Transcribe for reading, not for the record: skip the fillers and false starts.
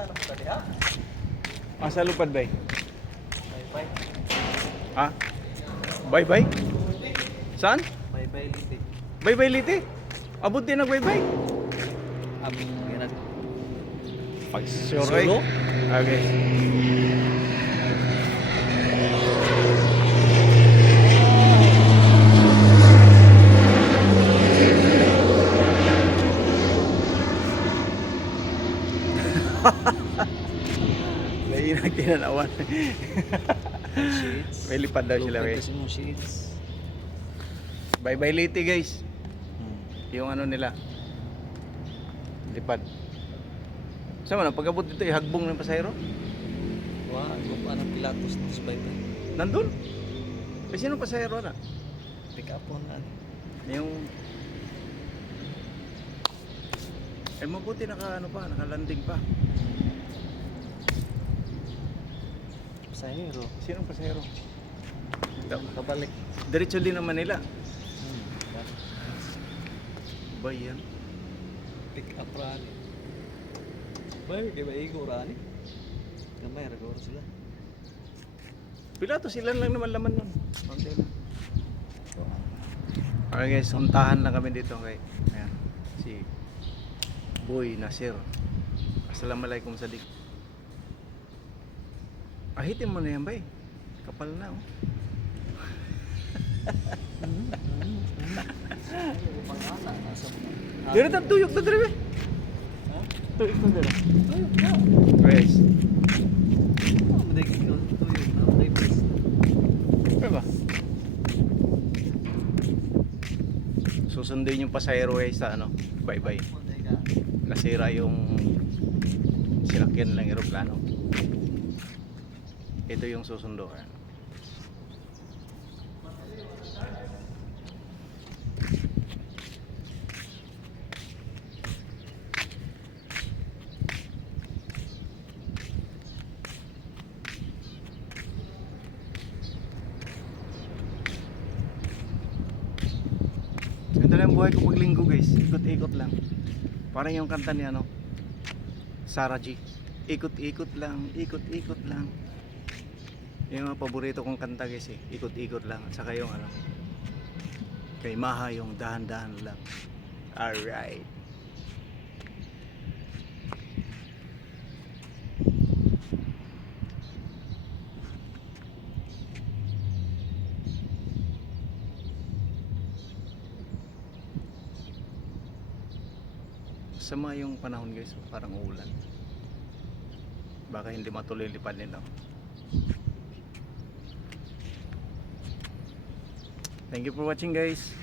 Sana mo tadi ha? Asa lupad bay? Bye-bye. Ha? Bye-bye? Saan? Bye-bye, Liti. Bye-bye liti? Abot din nag-bye-bye? Abi, ganun. Pag sure kay? Solo? Okay. May nagtinanawan. Shades. May lipad daw sila, Blueprint eh. kasi mong shades. Bye-bye liti guys. Yung ano nila. Lipad. Saan mo na? Pag-abot dito, ihagbong ng pasahero? Wah, kung paano Pilatos na sa bye-bye. Nandun? May sino pasahero na? Pick up mo na. Yung... Eh mabuti naka ano pa, naka-landing pa. Pasahero. Sinong pasahero? Kabalik. Diretso din naman nila. Ba yan? Pick up rani. Bye, kaya ba igo rani? Gamay, ragoro sila. Pilatos ilan lang naman laman nun. Konti lang. Okay guys, untahan lang kami dito kay ayan, si Boy Nasir. Assalamualaikum sadik. Ahitin mo na yan bay. Kapal na oh. Pangasa, nasa Dito na tuyok na dito. Tuyok na dito. Guys, Madagig ko ito yun. Napay-base. ano ba? Susundin yung pasahero guys sa ano, bye-bye. Nasira yung sinakyan ng eroplano. Ito yung susundo. Ito lang yung buhay ko pag linggo guys. Ikot-ikot lang. Parang yung kanta ni ano, Sarah G. Ikot-ikot lang, ikot-ikot lang. Yung mga paborito kong kanta guys eh. Ikot-ikot lang. At saka yung ano, kay Maha yung dahan-dahan lang. Alright. Sama yung panahon guys, parang ulan. Baka hindi matuloy lipad nila. Thank you for watching guys.